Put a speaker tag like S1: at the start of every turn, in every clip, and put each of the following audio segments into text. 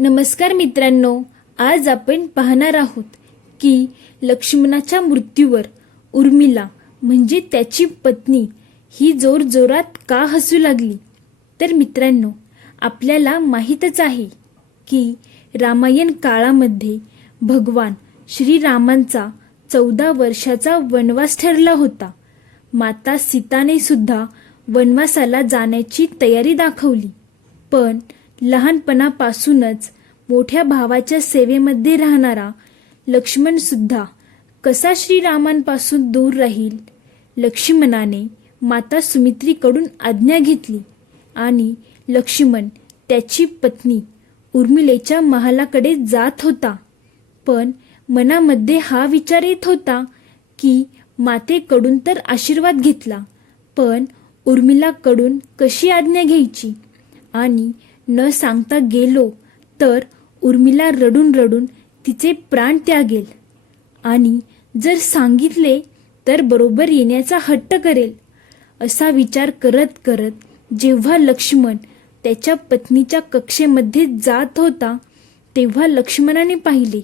S1: नमस्कार मित्रांनो आज आपण पाहणार आहोत की लक्ष्मणाच्या मृत्यूवर उर्मिला म्हणजे त्याची पत्नी ही जोरजोरात का हसू लागली? तर मित्रांनो आपल्याला माहीतच आहे की रामायण काळामध्ये भगवान श्रीरामांचा चौदा वर्षाचा वनवास ठरला होता. माता सीताने सुद्धा वनवासाला जाण्याची तयारी दाखवली. पण लहानपणापासूनच मोठ्या भावाच्या सेवेमध्ये राहणारा लक्ष्मण सुद्धा कसा श्रीरामांपासून दूर राहील? लक्ष्मणाने माता सुमित्रीकडून आज्ञा घेतली आणि लक्ष्मण त्याची पत्नी उर्मिलेच्या महालाकडे जात होता. पण मनामध्ये हा विचार येत होता की मातेकडून तर आशीर्वाद घेतला पण उर्मिलाकडून कशी आज्ञा घ्यायची? आणि न सांगता गेलो तर उर्मिला रडून रडून तिचे प्राण त्यागेल. आणि जर सांगितले तर बरोबर येण्याचा हट्ट करेल असा विचार करत करत जेव्हा लक्ष्मण त्याच्या पत्नीच्या कक्षेमध्ये जात होता तेव्हा लक्ष्मणाने पाहिले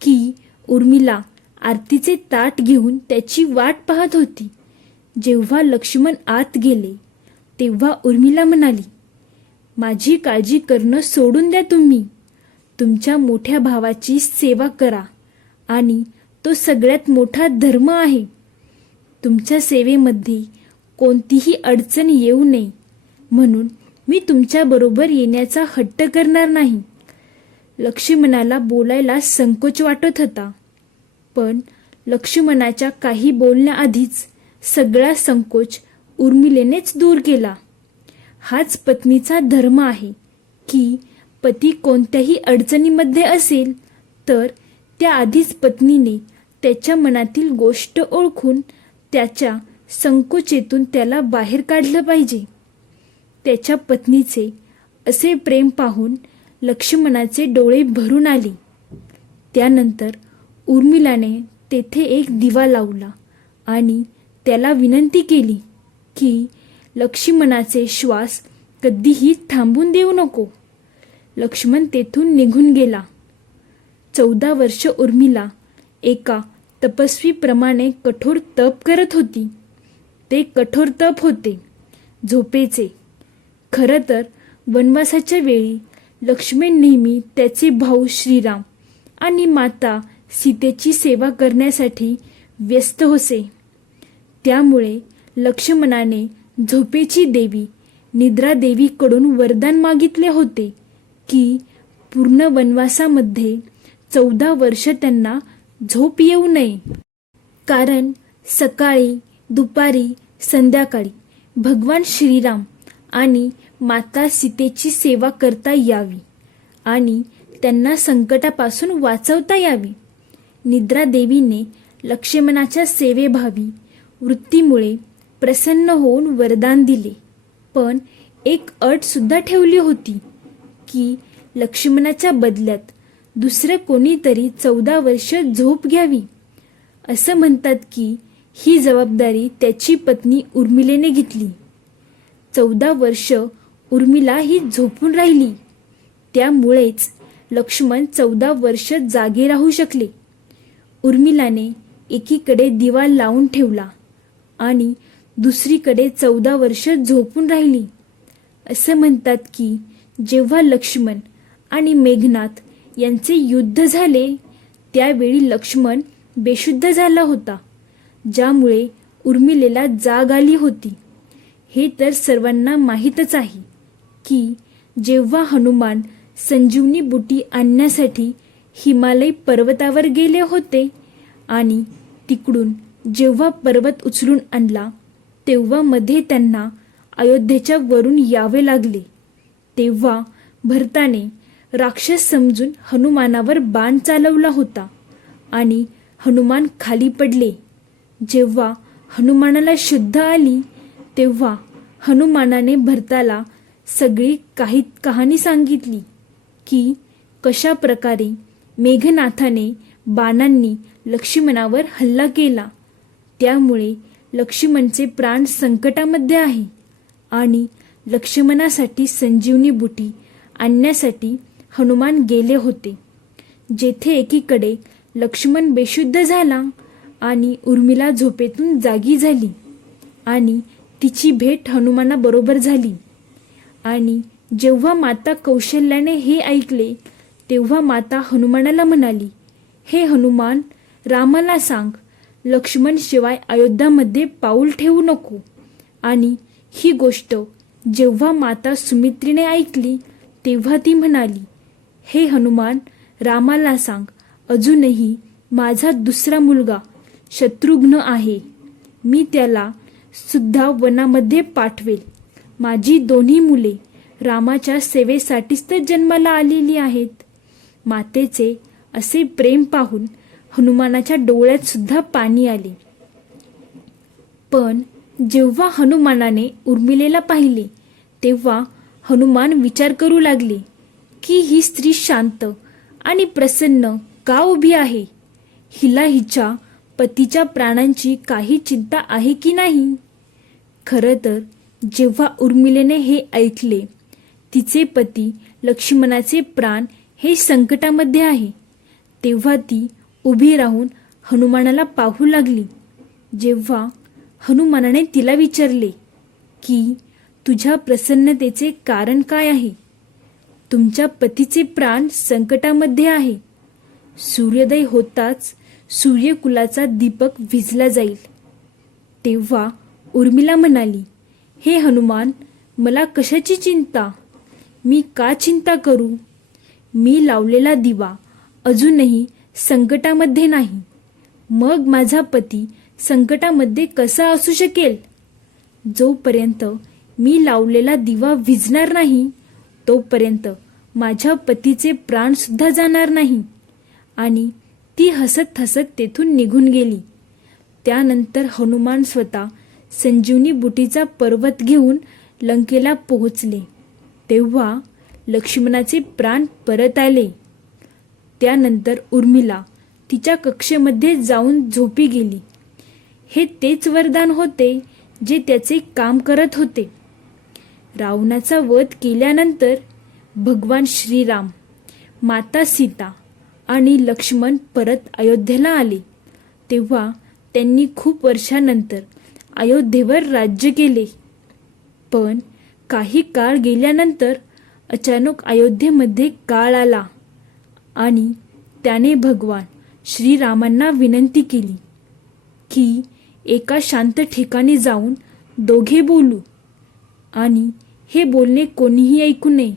S1: की उर्मिला आरतीचे ताट घेऊन त्याची वाट पाहत होती. जेव्हा लक्ष्मण आत गेले तेव्हा उर्मिला म्हणाली माझी काळजी करणं सोडून द्या तुम्ही. तुमच्या मोठ्या भावाची सेवा करा आणि तो सगळ्यात मोठा धर्म आहे. तुमच्या सेवेमध्ये कोणतीही अडचण येऊ नये. म्हणून मी तुमच्याबरोबर येण्याचा हट्ट करणार नाही. लक्ष्मणाला बोलायला संकोच वाटत होता. पण लक्ष्मणाच्या काही बोलण्याआधीच सगळा संकोच उर्मिलेनेच दूर केला. हाच पत्नीचा धर्म आहे की पती कोणत्याही अडचणीमध्ये असेल तर त्याआधीच पत्नीने त्याच्या मनातील गोष्ट ओळखून त्याच्या संकोचेतून त्याला बाहेर काढलं पाहिजे. त्याच्या पत्नीचे असे प्रेम पाहून लक्ष्मणाचे डोळे भरून आले. त्यानंतर उर्मिलाने तेथे एक दिवा लावला आणि त्याला विनंती केली की लक्ष्मणाचे श्वास कधीही थांबून देऊ नको. लक्ष्मण तेथून निघून गेला. चौदा वर्ष उर्मिला एका तपस्वीप्रमाणे कठोर तप करत होती. ते कठोर तप होते. झोपेचे. खरं तर वनवासाच्या वेळी लक्ष्मण नेहमी त्याचे भाऊ श्रीराम आणि माता सीतेची सेवा करण्यासाठी व्यस्त होसे. त्यामुळे लक्ष्मणाने झोपेची देवी निद्रा देवीकडून वरदान मागितले होते की पूर्ण वनवासामध्ये चौदा वर्ष त्यांना झोप येऊ नये. कारण सकाळी दुपारी संध्याकाळी भगवान श्रीराम आणि माता सीतेची सेवा करता यावी आणि त्यांना संकटापासून वाचवता यावी. निद्रा देवीने लक्ष्मणाच्या सेवेभावी वृत्तीमुळे प्रसन्न होऊन वरदान दिले. पण एक अट सुद्धा ठेवली होती की लक्ष्मणाच्या बदल्यात दुसरं कोणीतरी चौदा वर्ष झोप घ्यावी. असं म्हणतात की ही जबाबदारी त्याची पत्नी उर्मिलेने घेतली. चौदा वर्ष उर्मिला ही झोपून राहिली. त्यामुळेच लक्ष्मण चौदा वर्ष जागे राहू शकले. उर्मिलाने एकीकडे दिवा लावून ठेवला आणि दुसरीकडे चौदा वर्ष झोपून राहिली. असं म्हणतात की जेव्हा लक्ष्मण आणि मेघनाथ यांचे युद्ध झाले त्यावेळी लक्ष्मण बेशुद्ध झाला होता ज्यामुळे उर्मिलेला जाग आली होती. हे तर सर्वांना माहीतच आहे की जेव्हा हनुमान संजीवनी बुटी आणण्यासाठी हिमालय पर्वतावर गेले होते आणि तिकडून जेव्हा पर्वत उचलून आणला तेव्हा मध्ये त्यांना अयोध्येच्या वरून यावे लागले. तेव्हा भरताने राक्षस समजून हनुमानावर बाण चालवला होता आणि हनुमान खाली पडले. जेव्हा हनुमानाला शुद्ध आली तेव्हा हनुमानाने भरताला सगळी काही कहाणी सांगितली की कशा प्रकारे मेघनाथाने बाणांनी लक्ष्मणावर हल्ला केला. त्यामुळे लक्ष्मणचे प्राण संकटामध्ये आहे आणि लक्ष्मणासाठी संजीवनी बुटी आणण्यासाठी हनुमान गेले होते. जेथे एकीकडे लक्ष्मण बेशुद्ध झाला आणि उर्मिला झोपेतून जागी झाली आणि तिची भेट हनुमानाबरोबर झाली. आणि जेव्हा माता कौशल्याने हे ऐकले तेव्हा माता हनुमानाला म्हणाली हे हनुमान रामाला सांग लक्ष्मण शिवाय अयोध्यामध्ये पाऊल ठेवू नको. आणि ही गोष्ट जेव्हा माता सुमित्रीने ऐकली तेव्हा ती म्हणाली हे हनुमान रामाला सांग अजूनही माझा दुसरा मुलगा शत्रुघ्न आहे. मी त्याला सुद्धा वनामध्ये पाठवेल. माझी दोन्ही मुले रामाच्या सेवेसाठीच तर जन्माला आलेली आहेत. मातेचे असे प्रेम पाहून हनुमानाच्या डोळ्यात सुद्धा पाणी आले. पण जेव्हा हनुमानाने उर्मिलेला पाहिले तेव्हा हनुमान विचार करू लागले की ही स्त्री शांत आणि प्रसन्न का उभी आहे? हिला हिच्या पतीच्या प्राणांची काही चिंता आहे की नाही? खरं तर जेव्हा उर्मिलेने हे ऐकले तिचे पती लक्ष्मणाचे प्राण हे संकटामध्ये आहे. तेव्हा ती उभी राहून हनुमानाला पाहू लागली. जेव्हा हनुमानाने तिला विचारले की तुझ्या प्रसन्नतेचे कारण काय आहे? तुमच्या पतीचे प्राण संकटामध्ये आहे. सूर्योदय होताच सूर्यकुलाचा दीपक विझला जाईल. तेव्हा उर्मिला म्हणाली हे हनुमान मला कशाची चिंता? मी का चिंता करू? मी लावलेला दिवा अजूनही संकटामध्ये नाही. मग माझा पती संकटामध्ये कसा असू शकेल? जोपर्यंत मी लावलेला दिवा विझणार नाही तोपर्यंत माझ्या पतीचे प्राणसुद्धा जाणार नाही. आणि ती हसत हसत तेथून निघून गेली. त्यानंतर हनुमान स्वतः संजीवनी बुटीचा पर्वत घेऊन लंकेला पोहोचले. तेव्हा लक्ष्मणाचे प्राण परत आले. त्यानंतर उर्मिला तिच्या कक्षेमध्ये जाऊन झोपी गेली. हे तेच वरदान होते जे त्याचे काम करत होते. रावणाचा वध केल्यानंतर भगवान श्रीराम माता सीता आणि लक्ष्मण परत अयोध्येला आले. तेव्हा त्यांनी खूप वर्षानंतर अयोध्येवर राज्य केले. पण काही काळ गेल्यानंतर अचानक अयोध्येमध्ये काळ आला. आणि त्याने भगवान श्रीरामांना विनंती केली की एका शांत ठिकाणी जाऊन दोघे बोलू आणि हे बोलणे कोणीही ऐकू नये.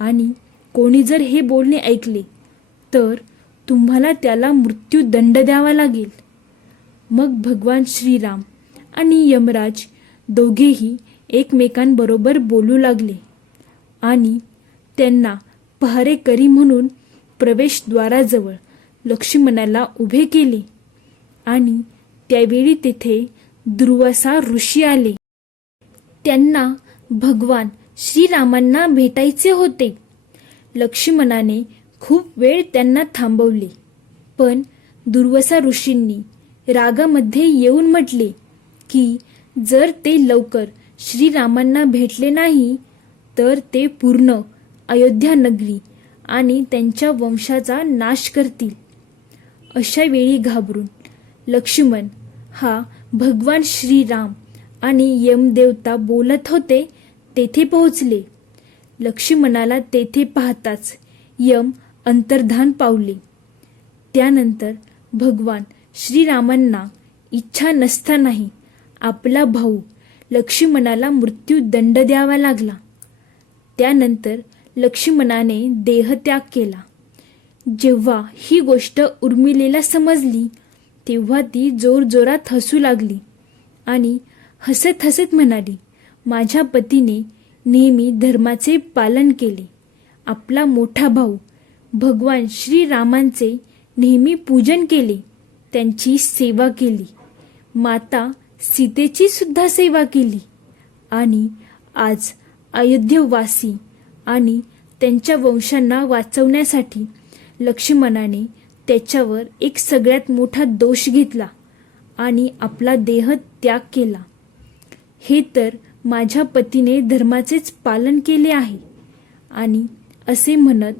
S1: आणि कोणी जर हे बोलणे ऐकले तर तुम्हाला त्याला मृत्यूदंड द्यावा लागेल. मग भगवान श्रीराम आणि यमराज दोघेही एकमेकांबरोबर बोलू लागले आणि त्यांना पहारेकरी म्हणून प्रवेशद्वाराजवळ लक्ष्मणाला उभे केले आणि त्यावेळी तेथे दुर्वासा ऋषी आले. त्यांना भगवान श्रीरामांना भेटायचे होते. लक्ष्मणाने खूप वेळ त्यांना थांबवले. पण दुर्वसा ऋषींनी रागामध्ये येऊन म्हटले की जर ते लवकर श्रीरामांना भेटले नाही तर ते पूर्ण अयोध्या नगरी आणि त्यांच्या वंशाचा नाश करतील. अशा वेळी घाबरून लक्ष्मण हा भगवान श्रीराम आणि यमदेवता बोलत होते तेथे पोहोचले. लक्ष्मणाला तेथे पाहताच यम अंतर्धान पावले. त्यानंतर भगवान श्रीरामांना इच्छा नसतानाही आपला भाऊ लक्ष्मणाला मृत्यूदंड द्यावा लागला. त्यानंतर लक्ष्मणाने देहत्याग केला. जेव्हा ही गोष्ट उर्मिलेला समजली तेव्हा ती जोरजोरात हसू लागली आणि हसत हसत म्हणाली माझ्या पतीने नेहमी धर्माचे पालन केले. आपला मोठा भाऊ भगवान श्रीरामांचे नेहमी पूजन केले त्यांची सेवा केली. माता सीतेची सुद्धा सेवा केली. आणि आज अयोध्यवासी आणि त्यांच्या वंशांना वाचवण्यासाठी लक्ष्मणाने त्याच्यावर एक सगळ्यात मोठा दोष घेतला आणि आपला देह त्याग केला. हे तर माझ्या पतीने धर्माचेच पालन केले आहे. आणि असे म्हणत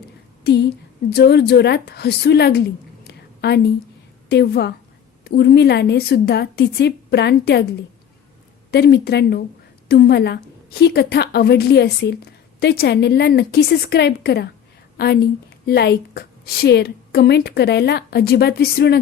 S1: ती जोरजोरात हसू लागली आणि तेव्हा उर्मिलाने सुद्धा तिचे प्राण त्यागले. तर मित्रांनो तुम्हाला ही कथा आवडली असेल तर चॅनेलला नक्की सबस्क्राईब करा. आणि लाईक शेअर कमेंट करायला अजिबात विसरू नका.